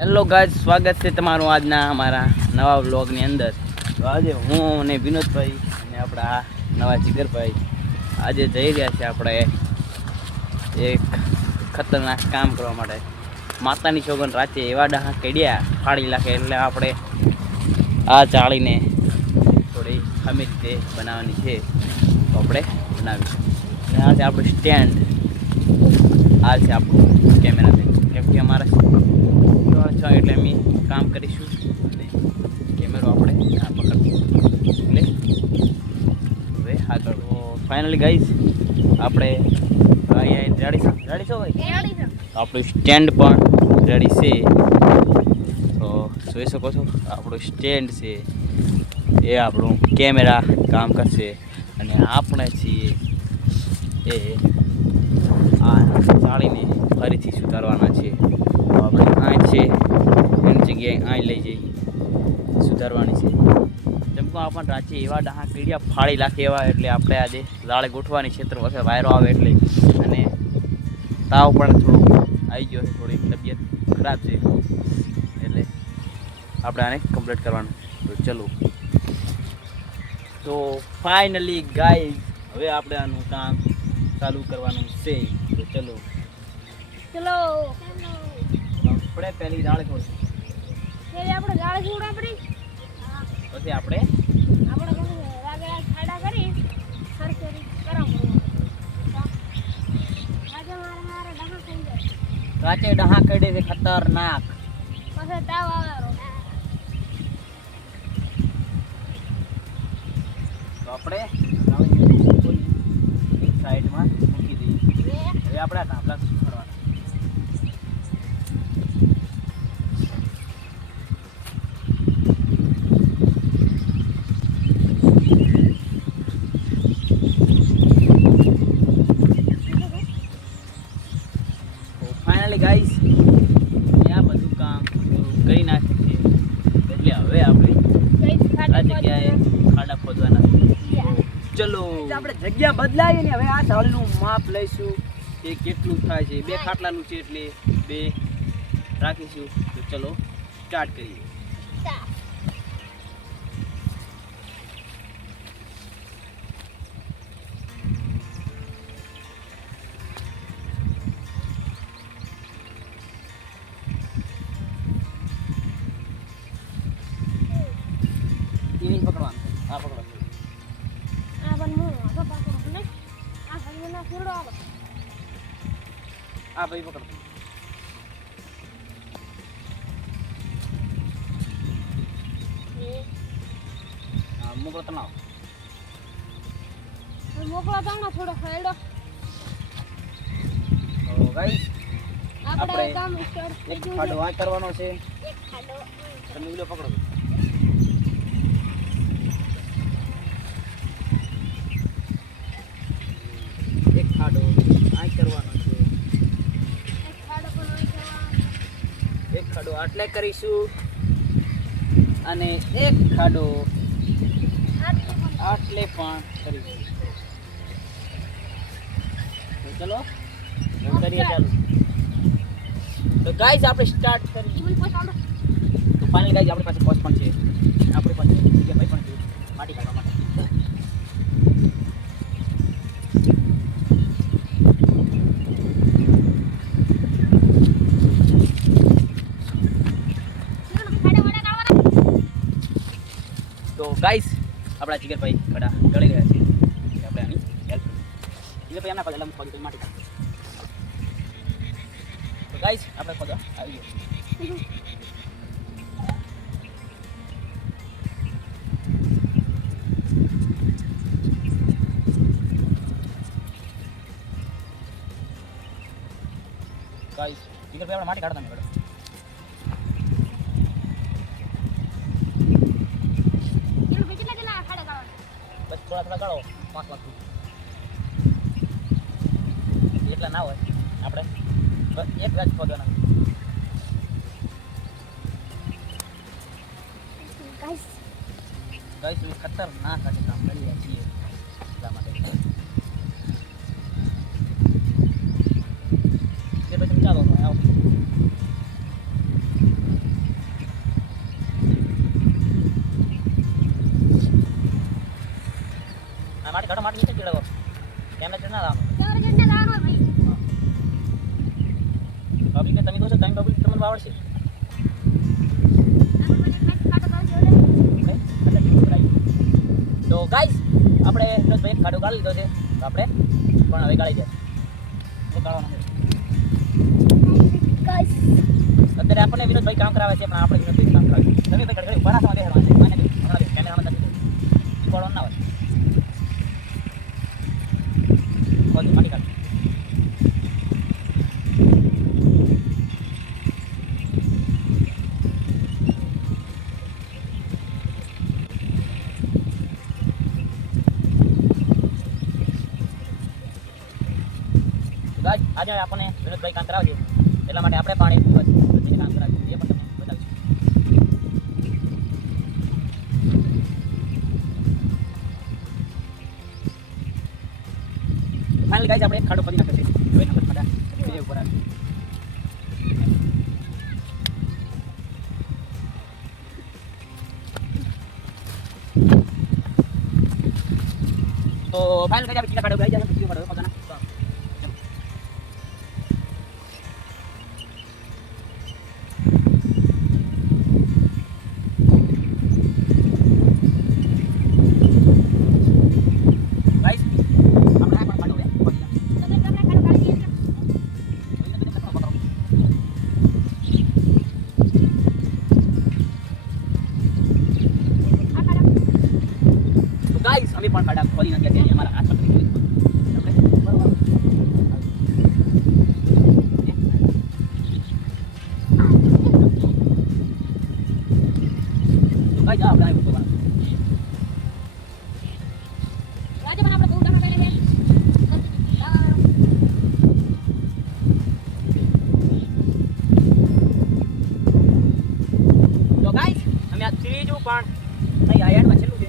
Hello guys, સ્વાગત છે તમારું આજના અમારા નવા વ્લોગની અંદર. તો આજે હું અને વિનોદભાઈ અને આપણા નવા જીગરભાઈ આજે જઈ રહ્યા છે આપણે એક ખતરનાક કામ કરવા માટે. માતાની સોગન રાતે એવા ડહા કડ્યા ફાડી નાખે એટલે આપણે આ ચાળીને થોડી ખમી રીતે બનાવવાની છે. તો આપણે બનાવીશું. અને આ છે આપણું સ્ટેન્ડ, આ છે આપણું કેમેરા, કેમ કે અમારા એટલે અમે કામ કરીશું અને કેમેરો આપણે આ પકડીશું. એટલે હવે આગળ ફાઇનલી ગાઈસ આપણે રેડી છો ભાઈ? આપણું સ્ટેન્ડ પણ રેડી છે. તો જોઈ શકો છો આપણું સ્ટેન્ડ છે એ આપણું કેમેરા કામ કરશે અને આપણે છીએ એ આ ચાળીને ફરીથી સુધારવાના છે. તો આપણે આ છે એની જગ્યાએ અહીં લઈ જઈ સુધારવાની છે. જેમ કે આપણને રાચે એવા ડહા કીડિયા ફાડી નાખે એવા, એટલે આપણે આજે લાળે ગોઠવાની ક્ષેત્ર વખત વાયરો આવે એટલે, અને તાવ પણ થોડું આવી ગયો છે, થોડી તબિયત ખરાબ છે, એટલે આપણે આને કમ્પ્લીટ કરવાનું. તો ચલો, તો ફાઇનલી ગાઈઝ હવે આપણે આનું કામ ચાલુ કરવાનું છે. તો ચલો આપણે પહેલી દાળ છોડશું, આપણે ગાળ છોડ આપણી પછી આપણે રાગડા ખાડા કરી સરસરી ગરમ આજે મારા ડહા થઈ જાય. કાચે ડહા કડે છે ખતરનાક. પછી તાવ આવે. તો આપણે એક સાઈડમાં મૂકી દઈએ. હવે આપણે આ ધાબળા કરવાના. ફાઇનલી ગાઈસ આ બધું કામ કરી નાખ્યું છે, એટલે હવે આપણે આ જગ્યાએ ખાડા ખોદવાના. ચલો આપણે જગ્યા બદલાવી ને હવે આ ઢાળનું માપ લઈશું કે કેટલું થાય છે. 2 ખાટલાનું છે એટલે 2 રાખીશું. તો ચલો સ્ટાર્ટ કરીએ. પકડવાનું, આ પકડવાનું, આ બન મો આ પાકો ને આ ભાઈના ફૂરડો આવે. આ ભાઈ પકડ. મોકળો તણાવ, મોકળો તણાવ થોડો ફેડો. તો ગાઈસ આપણે કામ સ્ટાર્ટ એક ખાડો આ કરવાનો છે. એક ખાડો તમે ઉલો પકડો. એક ખાડો આ કરવાનો છે. એક ખાડો પણ હોય છે. એક ખાડો આટલે કરીશું અને એક ખાડો આટલે પણ કરીશું. તો ચલો કરીએ ચાલુ. તો ગાઈસ આપણે સ્ટાર્ટ કરીએ. મને પછાડો. તો ફાઇનલ ગાઈસ આપણી પાસે પોસ્ટ પણ છે, આપણી પાસે ભાઈ પણ છે માટી કાઢવા માટે. તો ગાઈસ આપણા જીગરભાઈ ખડા ગળી ગયા છે, આપણે આની હેલ્પ જીગરભાઈ આના પહેલા ખોદી માટી કાઢી. તો ગાઈસ આપણે ખોદવા આવી ગયો. ગાઈસ જીગરભાઈ આપણે માટી કાઢતા નહીં પડે. બસ થોડા કાઢો, 5 લાખ એટલા ના હોય. આપણે બસ એક વ્યાજ ખોદવાના. ગાઈસ અમે ખતરનાક આજે કામ કરી રહ્યા છીએ એટલા માટે. જે પછી ચાલો આવો. માટી ઘડો માટી નીચે ચડાવો કેમેરા ચડ ના લાવો કેવરે જઈને લાવવાનો ભાઈ પબ્લિક ને તમે કહો છો તમે પબ્લિક તમને આવડશે તો ગાઈસ આપણે વિનોદભાઈ એક ખાડો ગાળી લીધો છે તો આપણે પણ હવે ગાળી દે ગાળવાનો ગાઈસ અત્યારે આપણને વિનોદભાઈ કામ કરાવે છે પણ આપણે વિનોદભાઈ કામ કરાવે તમે ભાઈ ઘડી ઉભા રાખવા બેહવાનું છે મને હમણાં કેમેરામાં નથી શીખવાડવાનું ના હોય કોઈ માટી કાઢ આજે આપણને વિનોદભાઈ કામ કરાવે છે એટલા માટે આપણે પાણી બસ કામ કરાવીએ એ પણ તમને બતાવીશું ફાઇનલી ગાઈસ આપણે એક ખાડો પડી નાખ્યો છે હવે નંબર ખાડા એ ઉપર આવે તો ફાઇનલ ગાઈસ આપણે કેટલા ખાડો ગાઈ જાય બીજો ખાડો પગના અમે પણ ખાડા ખોલી નાખ્યા છે અમારા હાથ પકડી ગયું તો ગાઈસ અમે આ ત્રીજું પણ નહીં આ એન્ડમાં છેલ્લું છે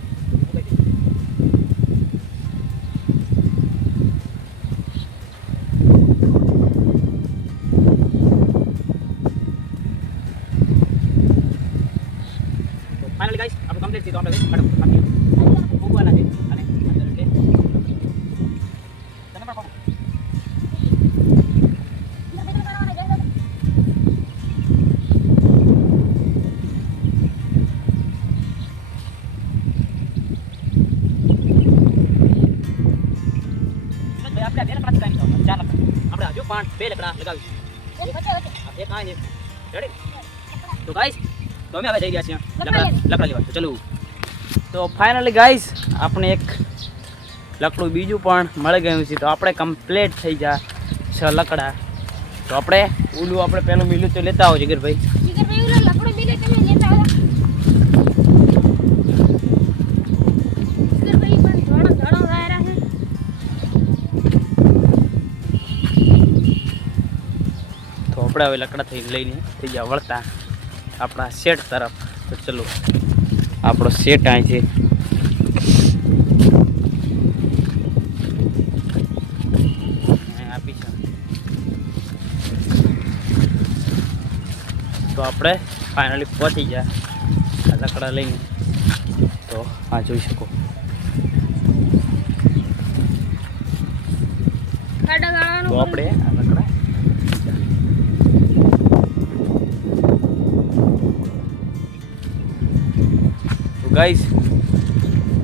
ફાઇનલી ગાઈસ આપણે કમ્પ્લીટ છે તો આપણે ખાડો પાટી ભૂગવાના છે અને અંદર એટલે તમે પણ પાડો આપણે બે લકડા ટાઈમ ચાર લકડા આપણે હજુ 2 લકડા લગાવીશું એક આ ને રેડી તો ગાઈસ તો અમે હવે જઈ ગયા છીએ લકડા લેવા તો ચલો તો ફાઇનલી ગાઈસ આપણે એક લકડું બીજું પણ મળી ગયું છે તો આપણે કમ્પ્લીટ થઈ ગયા 6 લકડા તો આપણે ઓલું આપણે પહેલું મિલું તો લેતા આવો જીગરભાઈ જીગરભાઈ ઓલું લકડું મિલે તમે લેતા આવો જીગરભાઈ પણ ઘણો વાયરા છે તો આપણે હવે લકડા થઈ લઈને થઈ ગયા વળતા આપણા સેટ તરફ તો ચલો આપણો સેટ અહીં છે આપી છે તો આપણે ફાઇનલી પહોંચી ગયા આ લકડા લઈને તો આ જોઈ શકો ખાડા ગાળવાનું તો આપણે આ લકડા ગાઈસ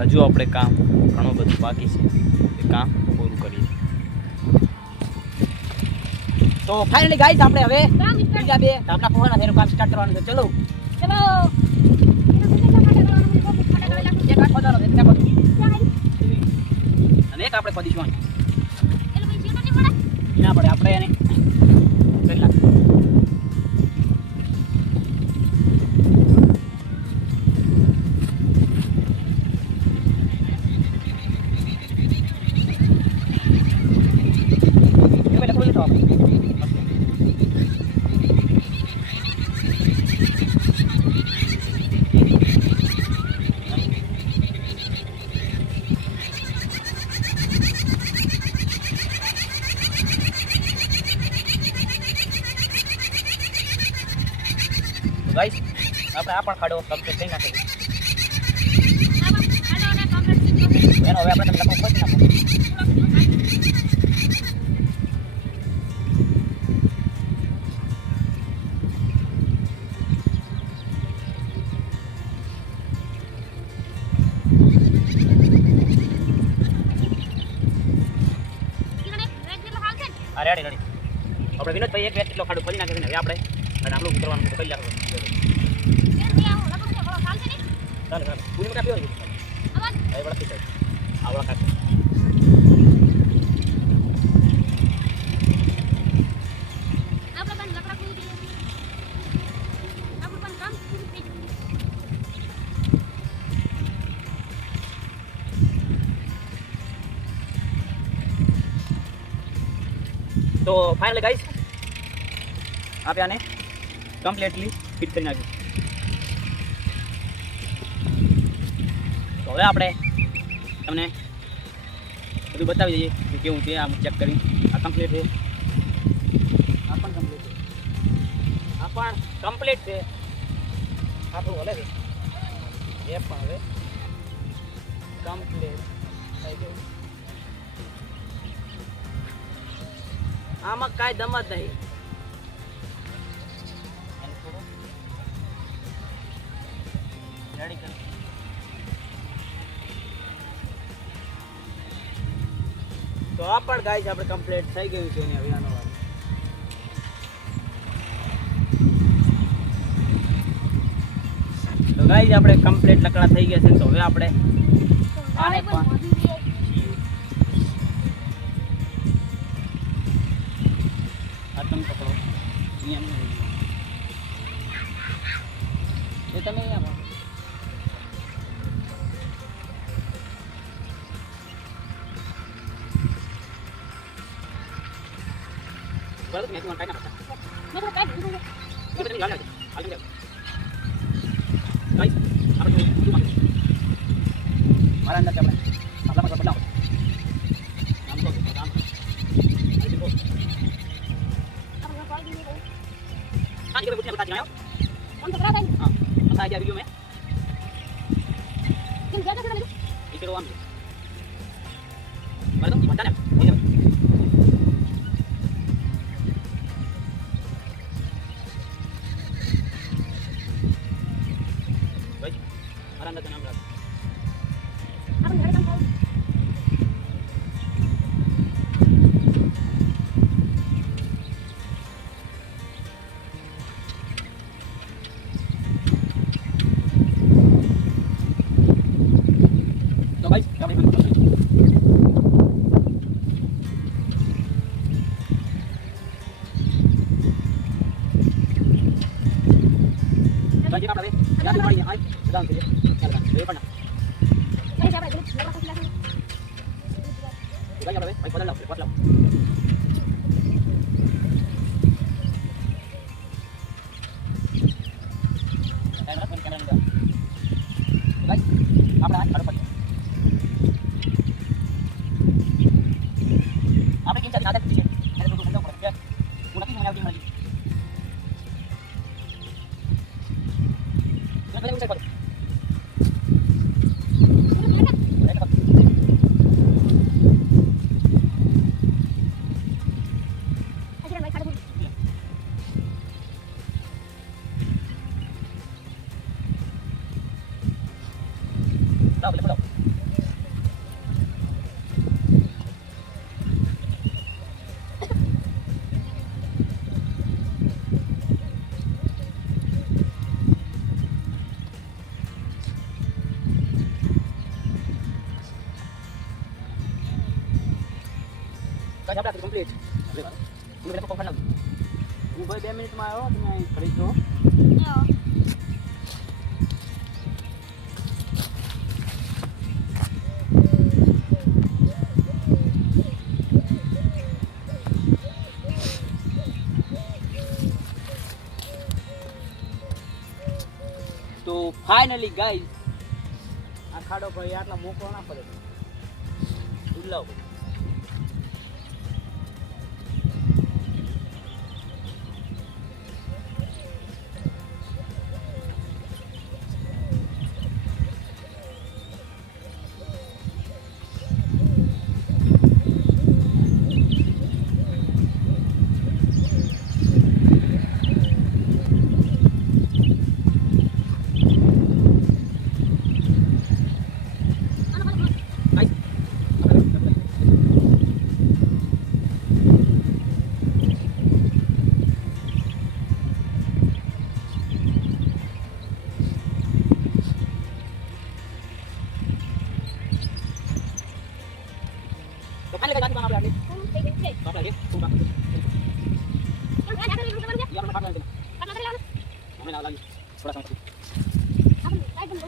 હજુ આપણે કામ ઘણું બધું બાકી છે એ કામ પૂરું કરીએ તો ફાઇનલી ગાઈસ આપણે હવે બીજા બે ધાબળા પહોળા થઈને કામ સ્ટાર્ટ કરવાનું છે ચલો ચલો એક આ ખોદવાનો છે ત્યાં ખોદો અને એક આપણે ખોદીશું ના પડે આપણે એને કરી નાખીએ ગાઈસ આપણે આ પણ ખાડો કમ્પ્લીટ થઈ નાખીએ ખાડો ને કમ્પ્લીટ એનો હવે આપણે તમે લખો પછી નાખો. હા રેડી રેડી. આપણે વિનોદભાઈ એક વેચ કેટલો ખાડો ખોલી નાખે છે ને હવે આપણે અને આપણું કરવાનું તો કરી નાખો. ચાલે ચાલે. પૂરી કાપી હોય હવે વળતી જાય. આવડા કાપી. તો ફાઇનલી ગાઈસ આપણે આને કમ્પ્લીટલી ફિટ કરી નાખ્યું. તો હવે આપણે તમને બધું બતાવી દઈએ કે કેવું છે. આમ ચેક કરી આ કમ્પ્લીટ છે. આ પણ કમ્પ્લીટ છે. આ પણ કમ્પ્લીટ છે. આપણું હલે છે એ પણ હવે કમ્પ્લીટ થઈ ગયું. આમાં કાંઈ દમ જ નહીં. રેડી કરી તો આ પણ ગાઈસ આપણે કમ્પ્લીટ થઈ ગયું છે ને હવે આનો વારો. તો ગાઈસ આપણે કમ્પ્લીટ લકડા થઈ ગયા છે. તો હવે આપણે આને પણ આતમ પકડો અહીંયા એ તમે અહીંયા બરાબર મેં તમને કાઈ ના તમે જાણે હાલ જાવ ગાઈસ આપણે શું માંગે મારા અંદર આપણે આપણા પર બદલાવ આમ તો આમ આઈ ગો आज के बच्चे बता दिया हम तो करा था हां बता दिया वीडियो में तुम ज्यादा कर लो इसे रो हम मतलब बता ना भाई हमारा अंदर नाम रहा हम घर का तो भाई क्या भाई भाई क्या पढ़ा रे क्या पढ़ा ये आज डांस है क्या लगा ये पढ़ना अरे जा भाई लगा कुछ लगा क्या पढ़ा भाई बदल लो कैमरा लगा भाई अपना हाथ आड़ो पड़ आपने किन चाहते आदत पीछे मेरे को बंदा ऊपर क्या उनकी मैंने आउटिंग मारी मैं पहले उसे पड़ अच्छा भाई खड़ा बोल लाओ ले लाओ गाइस આપણે કમ્પ્લીટ હવે હું બેઠો પકડ લાવ હું ભાઈ 2 મિનિટમાં આવ્યો તમે અહીં ખડી છો તો ફાઇનલી ગાઈસ આ ખાડો ભાઈ આટલા મોકો ના પડે ઉલ્લાવ થોડા સમય આપણે આઈટમ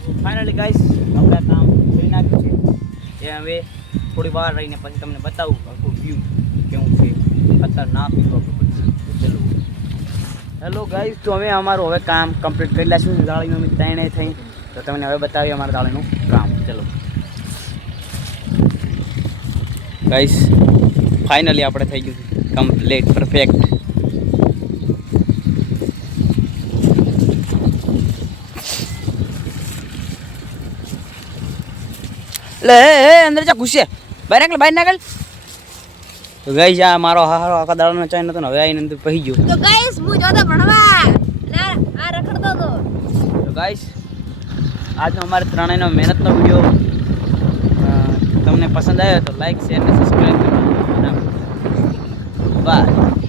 બહુ ફાઇનલી ગાઈસ આપણે આ કામ કરી નાખ્યું છે એ હવે થોડી વાર રહીને પછી તમને બતાવું આખું વ્યૂ કેવું છે ખતરનાક વ્યૂ આપણું ચલો હેલો ગાઈસ તો અમે અમારું હવે કામ કમ્પ્લીટ કરી લઈશું જાળીનું અમે ત્રણે થઈ તો તમને હવે બતાવીએ અમારા જાળીનું કામ ચલો ગાઈસ ફાઇનલી આપણે થઈ ગયું કમ્પ્લીટ પરફેક્ટ લે અંદર જા ઘૂસે બહાર નાખલ તો ગઈ જા મારો હારો આખા દાડાનો ચાઈ નતો ને હવે આઈને અંદર પહી ગયો તો ગાઈસ હું જોતો ભણવા ના આ રખડતો તો તો ગાઈસ આજનો અમારે ત્રણેયનો મહેનતનો વિડીયો તમને પસંદ આવ્યો તો લાઈક શેર અને સબસ્ક્રાઈબ કરવાનું બાય